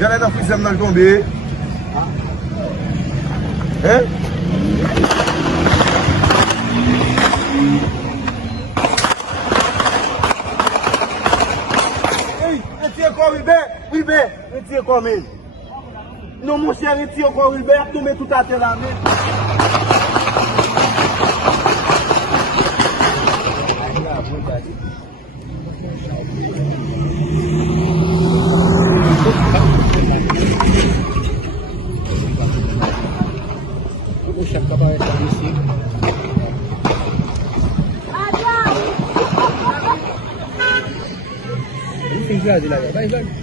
Gane nan frisem nan tombe. Hein? Retire encore Wilbert, retire encore mais. Non mon cher, retire encore Wilbert, tombe tout à terre là. O chefe da barra está em cima. Não tem viagem lá, vai.